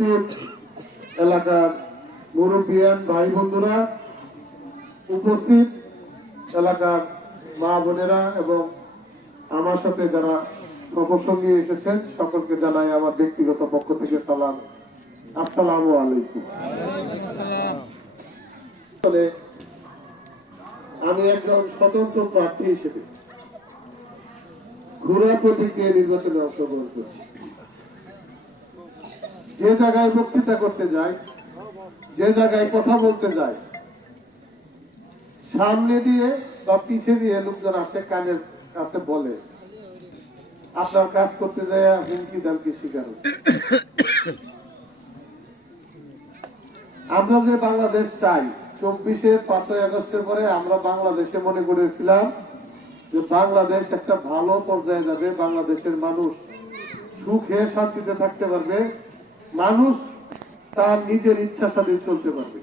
উপস্থিত এলাকার মুরব্বিয়ান ভাই বন্ধুরা, উপস্থিত এলাকার মা বোনেরা এবং আমার সাথে যারা সফরসঙ্গী এসেছেন সকলকে জানাই আমার ব্যক্তিগত পক্ষ থেকে সালাম। আসসালামু আলাইকুম। আমি একজন স্বতন্ত্র প্রার্থী হিসেবে ঘোড়া প্রতীক নিয়ে নির্বাচনে অংশগ্রহণ করছি। যে জায়গায় বক্তৃতা করতে যাই, যে জায়গায় কথা বলতে যাই, সামনে দিয়ে বা পিছে দিয়ে লোকজন আসে, কানের কাছে বলে আপনার কাজ করতে যায় হুমকি দামকি শিকার। আমরা যে বাংলাদেশ চাই, 5ই আগস্টের পরে আমরা বাংলাদেশে মনে করেছিলাম যে বাংলাদেশ একটা ভালো পর্যায়ে যাবে, বাংলাদেশের মানুষ সুখে শান্তিতে থাকতে পারবে, মানুষ তার নিজের ইচ্ছা স্বাধীন চলতে পারবে।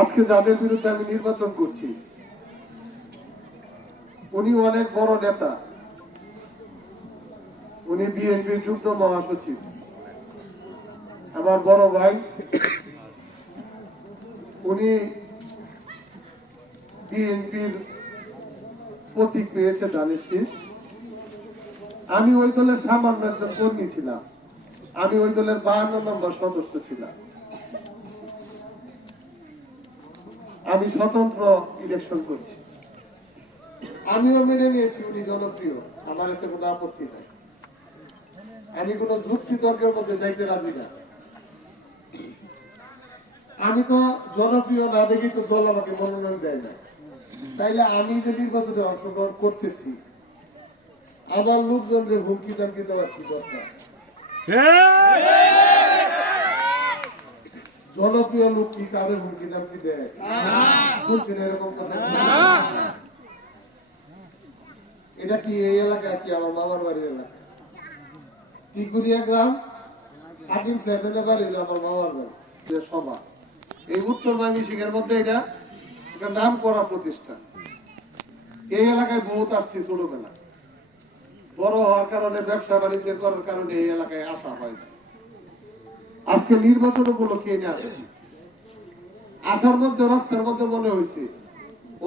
আজকে যাদের বিরুদ্ধে আমি নির্বাচন করছি উনি অনেক বড় নেতা, উনি বিএনপির যুগ্ম মহাসচিব, আমার বড় ভাই, উনি বিএনপির প্রতীক পেয়েছে ধানের শীষ। আমি ওই দলের সামান্য একজন কর্মী ছিলাম, আমি ওই দলের 52 নম্বর সদস্য ছিলাম। আমি স্বতন্ত্র ইলেকশন করছি, আমিও মেনে নিয়েছি উনি জনপ্রিয়, আমার এতে কোনো আপত্তি নাই। আমি কোন যুক্তি তর্কের মধ্যে যাইতে রাজি না। আমি তো জনপ্রিয় না দেখি তো দল আমাকে মনোনয়ন দেয় না, তাইলে আমি যে নির্বাচনে অংশগ্রহণ করতেছি আবার লোকজনদের হুমকি দামকি দেওয়ার কি দরকার? জনপ্রিয় লোক কি কারো হুমকি দামকি দেয়? বলছেন এরকম কথা? এটা কি এই এলাকা কি আমার মামার বাড়ির এলাকা? টিকুরিয়া গ্রাম, হাকিম সাহেবের বাড়ি আমার মামার বাড়ি সভা। এই উত্তর ময়মনসিংহের মধ্যে এটা নাম করা প্রতিষ্ঠান। এই এলাকায় বহুত আসছি ছোটবেলা, বড় হওয়ার কারণে ব্যবসা বাণিজ্যের করার কারণে এই এলাকায় আসা হয় না। আজকে নির্বাচন উপলক্ষে এনে আসছি। আসার মধ্যে রাস্তার মধ্যে মনে হয়েছে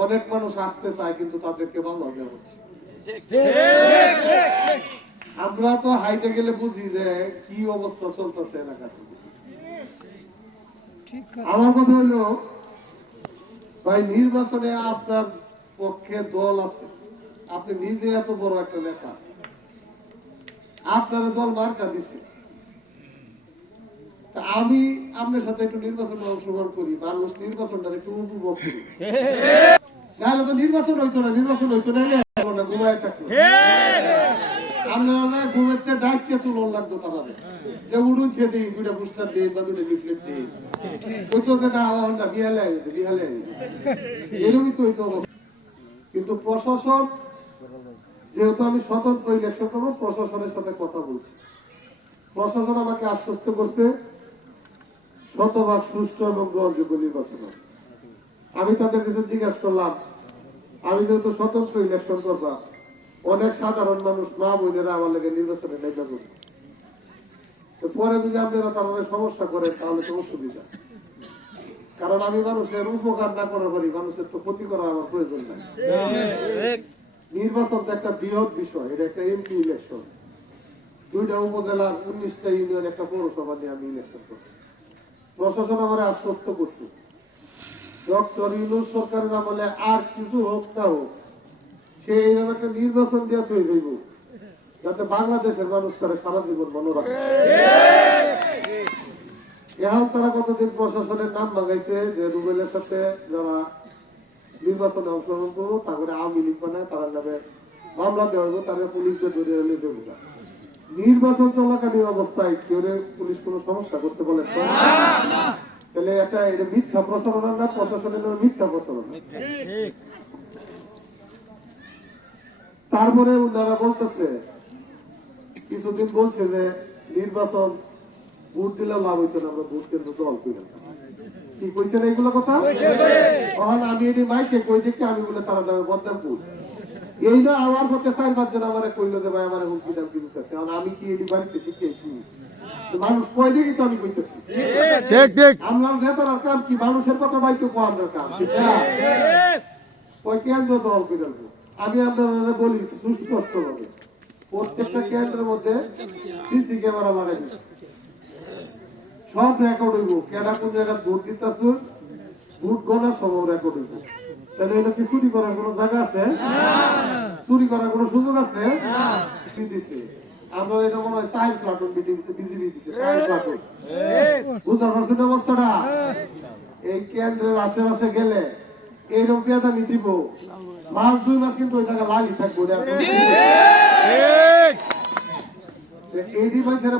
অনেক মানুষ আসতে চায়, কিন্তু তাদেরকে বাধা দেওয়া হচ্ছে। আমরা তো হাইটে গেলে বুঝি যে কি অবস্থা চলতেছে এলাকাতে। আমার কথা হলো ভাই, নির্বাচনে আপনার পক্ষে দল আছে, আপনি নিজে এত বড় একটা নেতা, আপনার দল মার্কা দিছে, আমি আপনার সাথে একটু নির্বাচনে অংশগ্রহণ করি, মানুষ নির্বাচনটা একটু উপভোগ করি। তাহলে তো নির্বাচন হইতো না, নির্বাচন হইতো না ঘুমায় থাকতো, আপনারা ঘুমেতে ডাকতে তুলন লাগতো তাদের যে উড়ুন ছেড়ে দিই, 2টা পোস্টার দিই বা 2টা লিফলেট দিই, ওই তো না হওয়া বিহালে এরকমই তো হইতো। কিন্তু প্রশাসন, যেহেতু আমি স্বতন্ত্র ইলেকশন করবো, প্রশাসনের সাথে কথা বলছি। প্রশাসন আমাকে আশ্বস্ত করছে 100% সুষ্ঠু এবং গ্রহণযোগ্য নির্বাচন হবে। আমি তাদের কাছে জিজ্ঞাসা করলাম, আমি যেহেতু স্বতন্ত্র ইলেকশন করবা, অনেক সাধারণ মানুষ মা বোনেরা আমার লেগে নির্বাচনে নেতা করবে, পরে যদি আপনারা তাদের সমস্যা করে তাহলে তো অসুবিধা। কারণ আমি মানুষের উপকার না করার পারি, মানুষের তো ক্ষতি করার আমার প্রয়োজন নাই। নির্বাচন তো একটা বৃহৎ বিষয়, এটা একটা এমপি ইলেকশন, 2টা উপজেলার 19টা ইউনিয়ন, একটা পৌরসভা নিয়ে আমি ইলেকশন করছি। প্রশাসন আমার আশ্বস্ত করছে ডক্টর ইউনূস সরকারের আমলে আর কিছু হোক না হোক, সে এইরকম একটা নির্বাচন দিয়ে তৈরি হইব যাতে বাংলাদেশের মানুষ তারা সারা জীবন মনে রাখে। এখন তারা কতদিন প্রশাসনের নাম লাগাইছে যে রুবেলের সাথে যারা নির্বাচনে অংশগ্রহণ করবো তারপরে আওয়ামী লীগ বানায়, তার নামে মামলা দেওয়া হইব, তাদের পুলিশকে ধরে এনে দেবো। নির্বাচন চলাকালীন অবস্থায় কেউ পুলিশ কোন সমস্যা করতে বলে? তাহলে এটা মিথ্যা প্রচারণা না, প্রশাসনের মিথ্যা প্রচারণা। তারপরে ওনারা বলতেছে, কিছুদিন বলছে যে নির্বাচন ভোট দিলে লাভ হইতো না, আমরা ভোট কেন্দ্র দল করিলাম। কি কইছেন এইগুলো কথা? তখন আমি এটি মাইকে কই দেখি, আমি বলে তারা নামে বদনাম করি। এই না আমার পথে 4-5 জন আমার কইলো যে ভাই আমার হুমকি দামকি দিতেছে, কারণ আমি কি এই বাড়িতে শিখেছি মানুষ কয় দেখি তো আমি কইতেছি। ঠিক ঠিক আমরা নেতার কাম কি মানুষের কথা বাইতে কোয়ার কাম, ওই কেন্দ্র দল করে আমি আপনারা বলি সুস্পষ্ট ভাবে প্রত্যেকটা কেন্দ্রের মধ্যে সিসি ক্যামেরা লাগাই দিচ্ছে, সব রেকর্ড হইব, কেনা কোন জায়গায় ভোট দিতেছে ভোট গণার সব রেকর্ড হইব। তাহলে এটা কি চুরি করার কোন জায়গা আছে? চুরি করার কোন সুযোগ আছে? দিছে আমরা এটা মনে হয় 4 প্লাটুন বিজিবি দিছে, 4 প্লাটুন। বুঝতে পারছেন অবস্থাটা? এই কেন্দ্রের আশেপাশে গেলে এইরকম পেয়াদা নিতিব মাস 2 মাস কিন্তু ওই জায়গা লালি থাকবো। এই ডিভাইসের